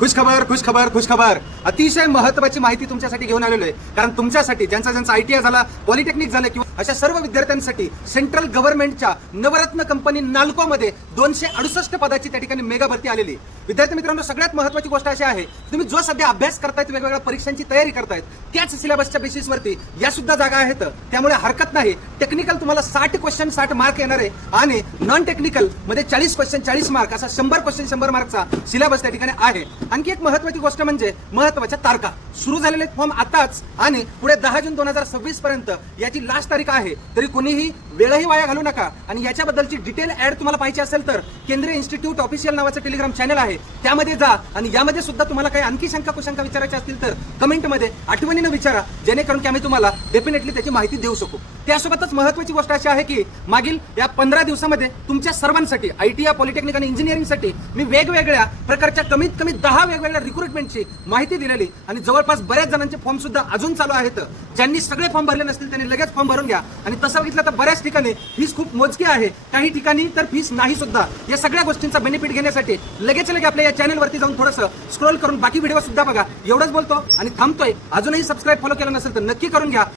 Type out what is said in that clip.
खुश खबर अतिशय महत्त्वाची माहिती तुमच्यासाठी घेऊन आलेलो आहे. कारण तुमच्यासाठी ज्यांचा ITI झाला, पॉलिटेक्निक झालं किंवा अशा सर्व विद्यार्थ्यांसाठी सेंट्रल गव्हर्नमेंटच्या नवरत्न कंपनी नाल्कोमध्ये 268 पदाची त्या ठिकाणी मेगा भरती आलेली आहे. विद्यार्थी मित्रांनो, सगळ्यात महत्त्वाची गोष्ट अशी आहे, तुम्ही जो सध्या अभ्यास करतायत, वेगवेगळ्या परीक्षांची तयारी करतायत, त्याच सिलेबसच्या बेसिसवरती या सुद्धा जागा आहेत. त्यामुळे हरकत नाही. टेक्निकल तुम्हाला 60 क्वेश्चन 60 मार्क येणार आहे आणि नॉन टेक्निकल मध्ये 40 क्वेश्चन 40 मार्क असा 100 क्वेश्चन 100 मार्कचा सिलेबस त्या ठिकाणी आहे. आणखी एक महत्त्वाची गोष्ट म्हणजे महत्त्वाच्या तारखा सुरू झालेले फॉर्म आताच आणि पुढे 10 जून 2026 पर्यंत याची लास्ट तारीख आहे. तरी कोणीही वेळही वाया घालू नका. आणि याच्याबद्दलची डिटेल ऍड तुम्हाला पाहिजे असेल तर केंद्रीय इन्स्टिट्यूट ऑफिशियल नावाचं टेलिग्राम चॅनल आहे, त्यामध्ये जा आणि यामध्ये सुद्धा तुम्हाला काही आणखी शंका कुशंका विचारायच्या असतील तर कमेंटमध्ये आठवणीनं विचारा, जेणेकरून की आम्ही तुम्हाला डेफिनेटली त्याची माहिती देऊ शकू. त्यासोबतच महत्त्वाची गोष्ट अशी आहे की मागील या 15 दिवसामध्ये तुमच्या सर्वांसाठी ITI, पॉलिटेक्निक आणि इंजिनिअरिंगसाठी मी वेगवेगळ्या प्रकारच्या कमीत कमी 10 वेगवेगळ्या रिक्रुटमेंटची माहिती दिलेली आणि जवळपास बऱ्याच जणांचे फॉर्म सुद्धा अजून चालू आहेत. ज्यांनी सगळे फॉर्म भरले नसतील त्यांनी लगेच फॉर्म भरून घ्या. आणि तसं बघितलं तर बऱ्याच ठिकाणी फीस खूप मोजकी आहे, काही ठिकाणी तर फीस नाही सुद्धा. या सगळ्या गोष्टींचा बेनिफिट घेण्यासाठी लगेच आपल्या या चॅनलवरती जाऊन थोडंसं स्क्रोल करून बाकी व्हिडिओ सुद्धा बघा. एवढंच बोलतो आणि थांबतोय. अजूनही सबस्क्राईब फॉलो केलं नसेल तर नक्की करून घ्या.